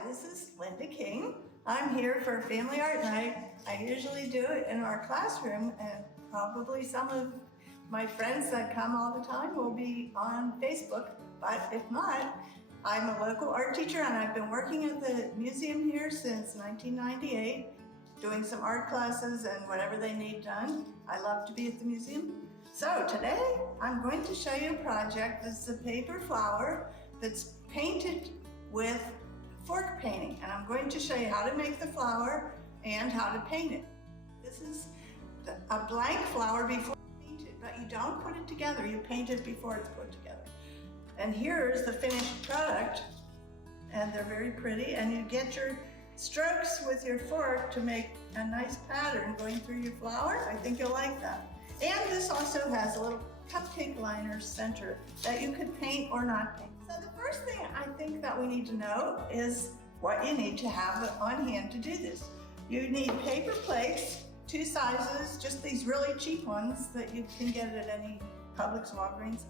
Hi, this is Linda King. I'm here for Family Art Night. I usually do it in our classroom, and probably some of my friends that come all the time will be on Facebook, but if not, I'm a local art teacher and I've been working at the museum here since 1998, doing some art classes and whatever they need done. I love to be at the museum. So today I'm going to show you a project that's a paper flower that's painted with fork painting, and I'm going to show you how to make the flower and how to paint it. This is a blank flower before it's painted, but you don't put it together, you paint it before it's put together. And here's the finished product, and they're very pretty, and you get your strokes with your fork to make a nice pattern going through your flower. I think you'll like that. And this also has a little cupcake liner center that you could paint or not paint. So the first thing I think that we need to know is what you need to have on hand to do this. You need paper plates, 2 sizes, just these really cheap ones that you can get at any Publix, Walgreens,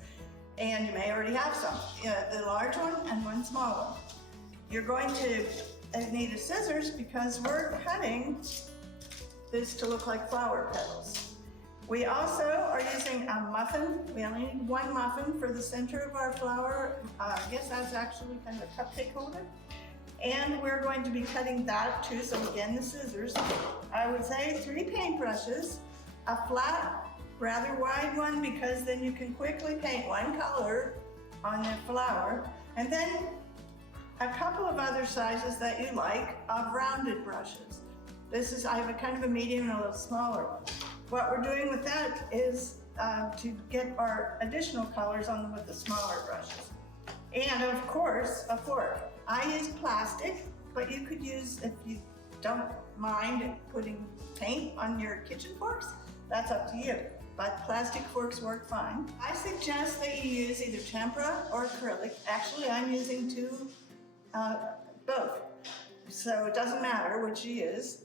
and you may already have some. The large one and one small one. You're going to need a scissors because we're cutting this to look like flower petals. We also are using a muffin. We only need 1 muffin for the center of our flower. I guess that's actually kind of a cupcake holder. And we're going to be cutting that too. So again, the scissors. I would say 3 paintbrushes, a flat, rather wide one because then you can quickly paint 1 color on the flower. And then a couple of other sizes that you like of rounded brushes. I have a kind of a medium and a little smaller one. What we're doing with that is to get our additional colors on with the smaller brushes. And of course, a fork. I use plastic, but you could use, if you don't mind putting paint on your kitchen forks, that's up to you. But plastic forks work fine. I suggest that you use either tempera or acrylic. Actually, I'm using both. So it doesn't matter which you use.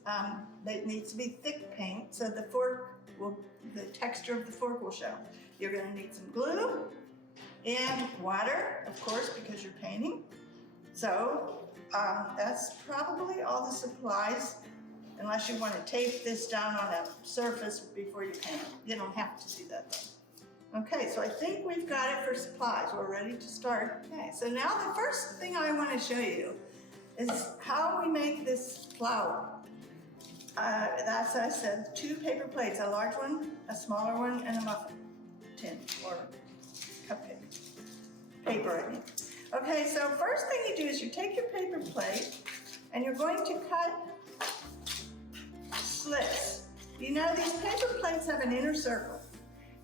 It needs to be thick paint so the texture of the fork will show. You're going to need some glue and water, of course, because you're painting. So that's probably all the supplies, unless you want to tape this down on a surface before you paint it. You don't have to do that though. Okay, so I think we've got it for supplies. We're ready to start. Okay, so now the first thing I want to show you is how we make this flower. That's, I said, 2 paper plates, a large one, a smaller one, and a muffin tin or cupcake. Paper, I mean. Okay, so first thing you do is you take your paper plate and you're going to cut slits. You know, these paper plates have an inner circle.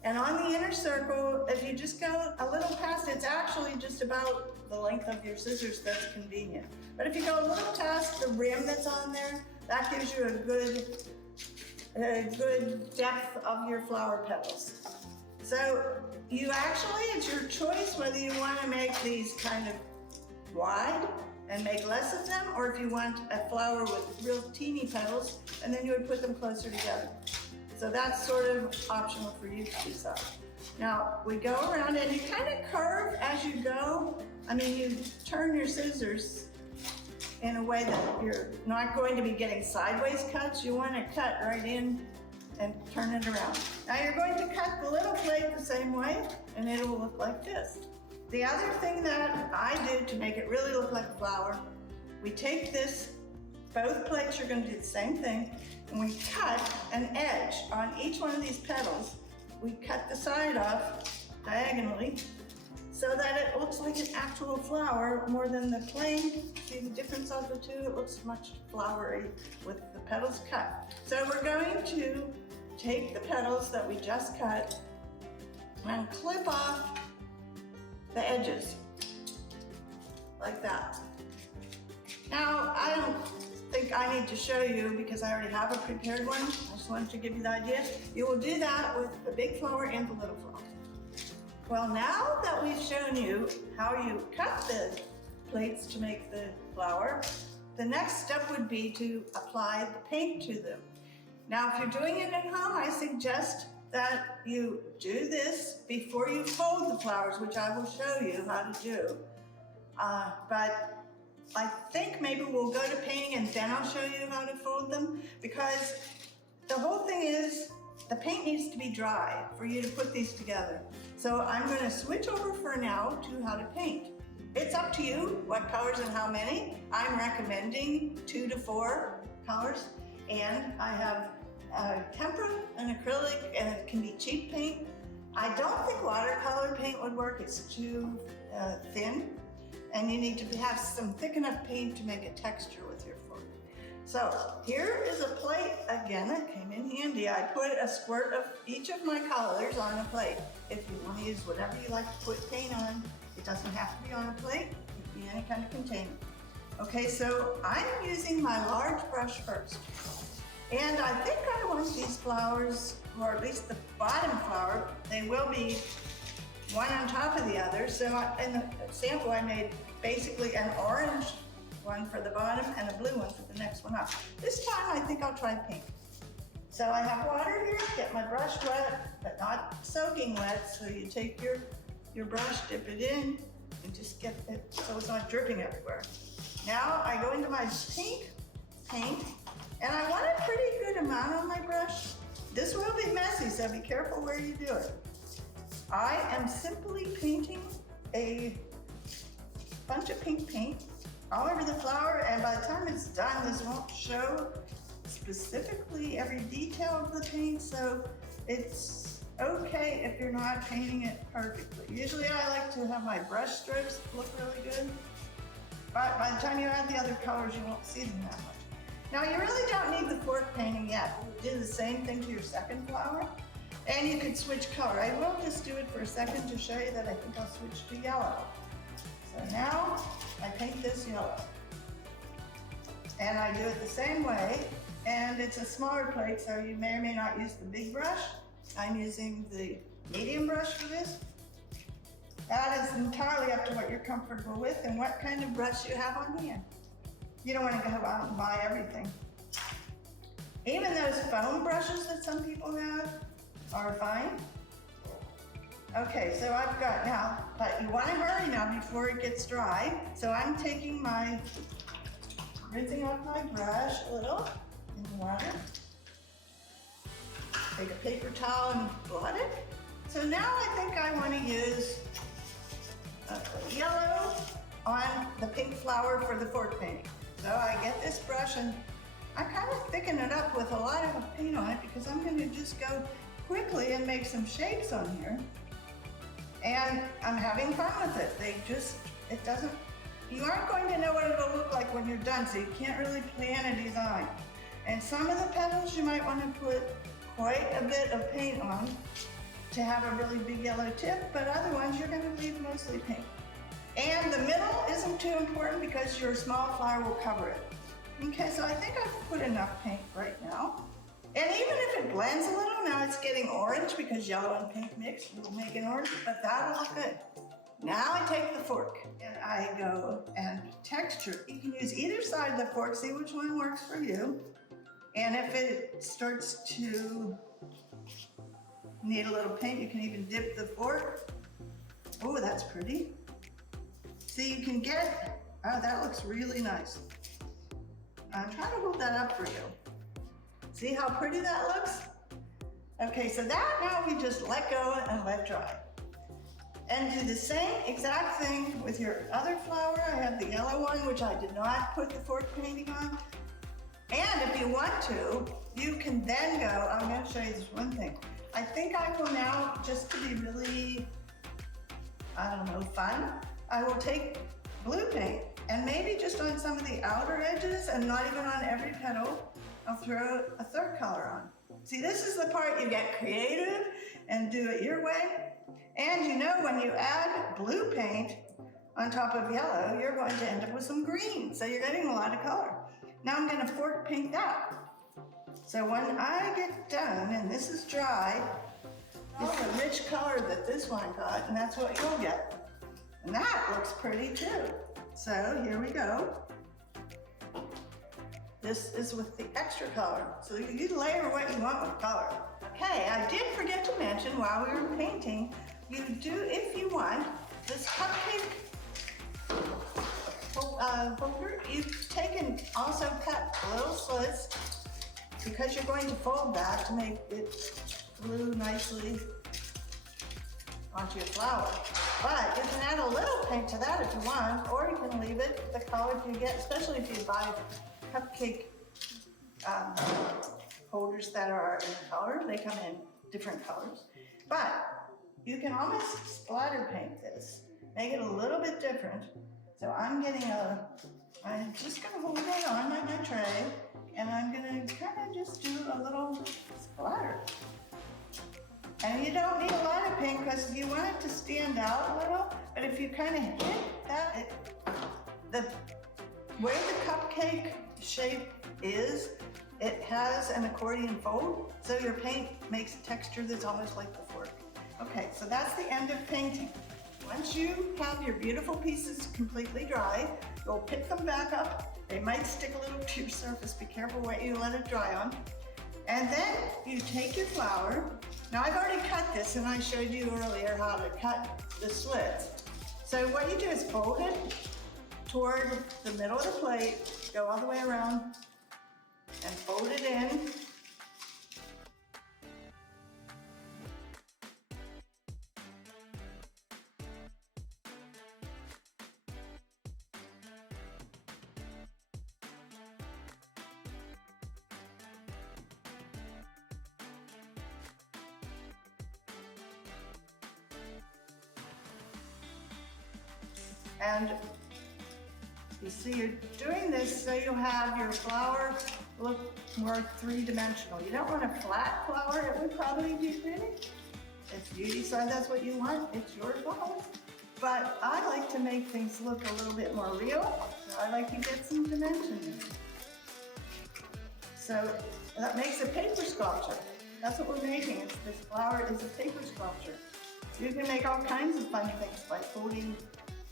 And on the inner circle, if you just go a little past, it's actually just about the length of your scissors that's convenient. But if you go a little past the rim that's on there, that gives you a good depth of your flower petals. So it's your choice whether you want to make these kind of wide and make less of them, or if you want a flower with real teeny petals, and then you would put them closer together. So that's sort of optional for you to decide. Now we go around and you kind of curve as you go. I mean, you turn your scissors in a way that you're not going to be getting sideways cuts. You want to cut right in and turn it around. Now you're going to cut the little plate the same way and it will look like this. The other thing that I do to make it really look like a flower, we take this, both plates are going to do the same thing, and we cut an edge on each one of these petals. We cut the side off diagonally so that it looks like an actual flower more than the plain. See the difference of the two? It looks much flowery with the petals cut. So we're going to take the petals that we just cut and clip off the edges like that. Now, I don't think I need to show you because I already have a prepared one. I just wanted to give you the idea. You will do that with the big flower and the little flower. Well, now that we've shown you how you cut the plates to make the flower, the next step would be to apply the paint to them. Now, if you're doing it at home, I suggest that you do this before you fold the flowers, which I will show you how to do. But I think maybe we'll go to painting and then I'll show you how to fold them, because the whole thing is the paint needs to be dry for you to put these together. So I'm going to switch over for now to how to paint. It's up to you what colors and how many. I'm recommending 2 to 4 colors, and I have tempera and acrylic, and it can be cheap paint. I don't think watercolor paint would work. It's too thin, and you need to have some thick enough paint to make a texture with your fork. So here is a plate again that came in handy. I put a squirt of each of my colors on a plate. If you want to use whatever you like to put paint on, it doesn't have to be on a plate. It can be any kind of container. Okay, so I'm using my large brush first. And I think I want these flowers, or at least the bottom flower, they will be one on top of the other. So in the sample I made basically an orange one for the bottom and a blue one for the next one up. This time I think I'll try pink. So I have water here, get my brush wet, but not soaking wet. So you take your brush, dip it in, and just get it so it's not dripping everywhere. Now I go into my pink paint, and I want a pretty good amount on my brush. This will be messy, so be careful where you do it. I am simply painting a bunch of pink paint all over the flower, and by the time it's done, this won't show specifically every detail of the paint, so it's okay if you're not painting it perfectly. Usually I like to have my brush strokes look really good, but by the time you add the other colors, you won't see them that much. Now you really don't need the fork painting yet. Do the same thing to your second flower, and you could switch color. I will just do it for a second to show you that I think I'll switch to yellow. So now I paint this yellow, and I do it the same way, and it's a smaller plate, so you may or may not use the big brush. I'm using the medium brush for this. That is entirely up to what you're comfortable with and what kind of brush you have on hand. You don't want to go out and buy everything. Even those foam brushes that some people have are fine. Okay, so I've got now, but you want to hurry now before it gets dry. So I'm taking rinsing off my brush a little in the water. Take a paper towel and blot it. So now I think I want to use yellow on the pink flower for the fork painting. So I get this brush and I kind of thicken it up with a lot of paint on it because I'm going to just go quickly and make some shapes on here. And I'm having fun with it. You aren't going to know what it'll look like when you're done, so you can't really plan a design. And some of the petals you might want to put quite a bit of paint on to have a really big yellow tip, but other ones you're going to leave mostly pink. And the middle isn't too important because your small flower will cover it. Okay, so I think I've put enough paint right now. And even if it blends a little, now it's getting orange because yellow and pink mixed will make an orange, but that'll look good. Now I take the fork and I go and texture. You can use either side of the fork, see which one works for you. And if it starts to need a little paint, you can even dip the fork. Oh, that's pretty. See, you can get, oh, that looks really nice. I'm trying to hold that up for you. See how pretty that looks? Okay, so that now we just let go and let dry. And do the same exact thing with your other flower. I have the yellow one, which I did not put the fork painting on. And if you want to, you can then go, I'm going to show you this one thing. I think I will now, just to be really, I don't know, fun, I will take blue paint and maybe just on some of the outer edges and not even on every petal, I'll throw a third color on. See, this is the part you get creative and do it your way. And you know, when you add blue paint on top of yellow, you're going to end up with some green. So you're getting a lot of color. Now I'm going to fork paint that. So when I get done, and this is dry, it's the rich color that this one got, and that's what you'll get. And that looks pretty too. So here we go. This is with the extra color. So you layer what you want with color. Okay, I did forget to mention while we were painting, you do, if you want, this cupcake. Oh, holder, you take and also cut little slits because you're going to fold that to make it glue nicely onto your flower. But you can add a little paint to that if you want, or you can leave it the color you get, especially if you buy cupcake holders that are in color. They come in different colors. But you can almost splatter paint this, make it a little bit different. So I'm just gonna hold it on my tray, and I'm gonna kind of just do a little splatter. And you don't need a lot of paint because you want it to stand out a little, but if you kind of hit that, where the cupcake shape is, it has an accordion fold, so your paint makes a texture that's almost like the fork. Okay, so that's the end of painting. Once you have your beautiful pieces completely dry, you'll pick them back up. They might stick a little to your surface. Be careful what you let it dry on. And then you take your flower. Now I've already cut this and I showed you earlier how to cut the slits. So what you do is fold it toward the middle of the plate, go all the way around and fold it in. And you see you're doing this so you have your flower look more three-dimensional. You don't want a flat flower, it would probably be pretty. If you decide that's what you want, it's your flower. But I like to make things look a little bit more real, so I like to get some dimension in it. So that makes a paper sculpture. That's what we're making. This flower is a paper sculpture. You can make all kinds of fun things by folding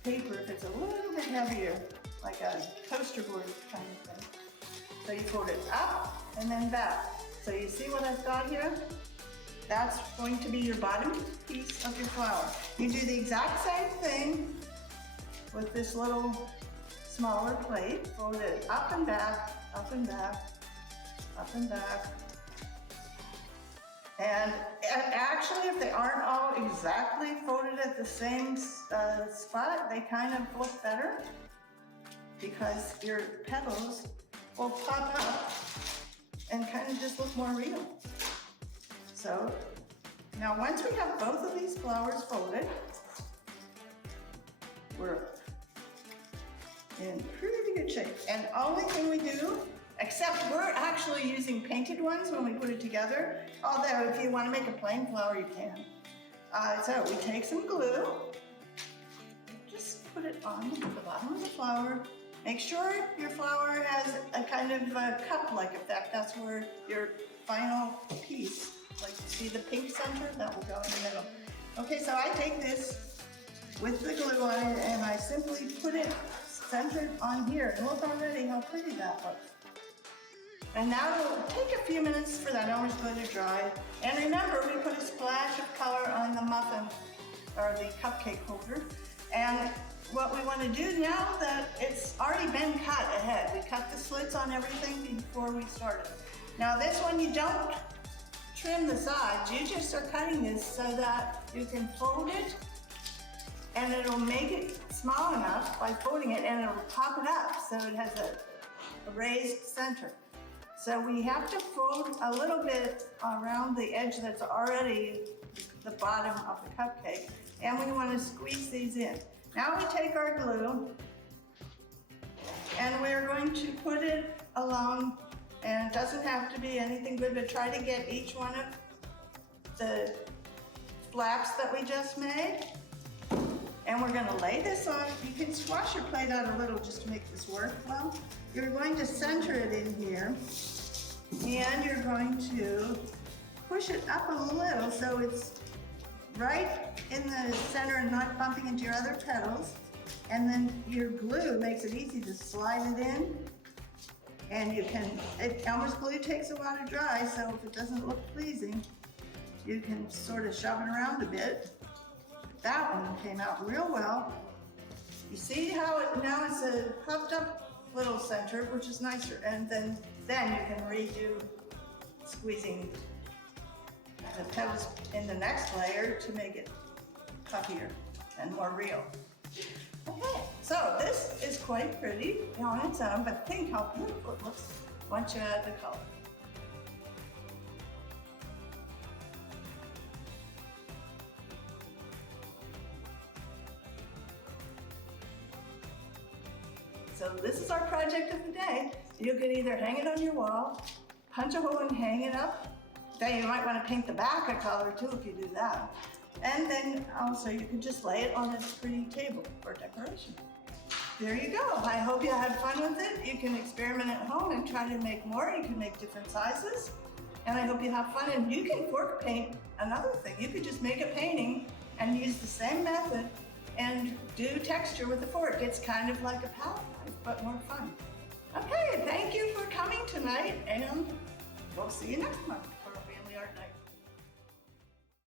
paper if it's a little bit heavier, like a coaster board kind of thing. So you fold it up and then back. So you see what I've got here? That's going to be your bottom piece of your flower. You do the exact same thing with this little smaller plate. Fold it up and back, up and back, up and back. And actually, if they aren't all exactly folded at the same spot, they kind of look better because your petals will pop up and kind of just look more real. So now once we have both of these flowers folded, we're in pretty good shape. And only thing we do, except we're actually using painted ones when we put it together, although if you want to make a plain flower, you can. So we take some glue, just put it on the bottom of the flower. Make sure your flower has a kind of a cup-like effect. That's where your final piece, like see the pink center, that will go in the middle. Okay, so I take this with the glue on it and I simply put it centered on here. And look already how pretty that looks. And now it'll take a few minutes for that orange glue to dry. And remember, we put a splash of color on the muffin, or the cupcake holder. And what we want to do now that it's already been cut ahead, we cut the slits on everything before we started. Now this one, you don't trim the sides, you just are cutting this so that you can fold it and it'll make it small enough by folding it and it'll pop it up so it has a raised center. So we have to fold a little bit around the edge that's already the bottom of the cupcake, and we want to squeeze these in. Now we take our glue and we're going to put it along, and it doesn't have to be anything good, but try to get each one of the flaps that we just made. And we're going to lay this on. You can squash your plate out a little just to make this work well. You're going to center it in here, and you're going to push it up a little so it's right in the center and not bumping into your other petals. And then your glue makes it easy to slide it in. And you can, Elmer's glue takes a while to dry, so if it doesn't look pleasing, you can sort of shove it around a bit. That one came out real well. You see how now it's a puffed up little center, which is nicer, and then you can redo squeezing the petals in the next layer to make it puffier and more real. Okay, so this is quite pretty on its own, but think how beautiful it looks once you add the color. So this is our project of the day. You can either hang it on your wall, punch a hole and hang it up. Then you might want to paint the back a color too if you do that. And then also you can just lay it on this pretty table for decoration. There you go. I hope you had fun with it. You can experiment at home and try to make more. You can make different sizes. And I hope you have fun. And you can fork paint another thing. You could just make a painting and use the same method and do texture with the fork. It's kind of like a palette knife, but more fun. Okay, thank you for coming tonight, and we'll see you next month.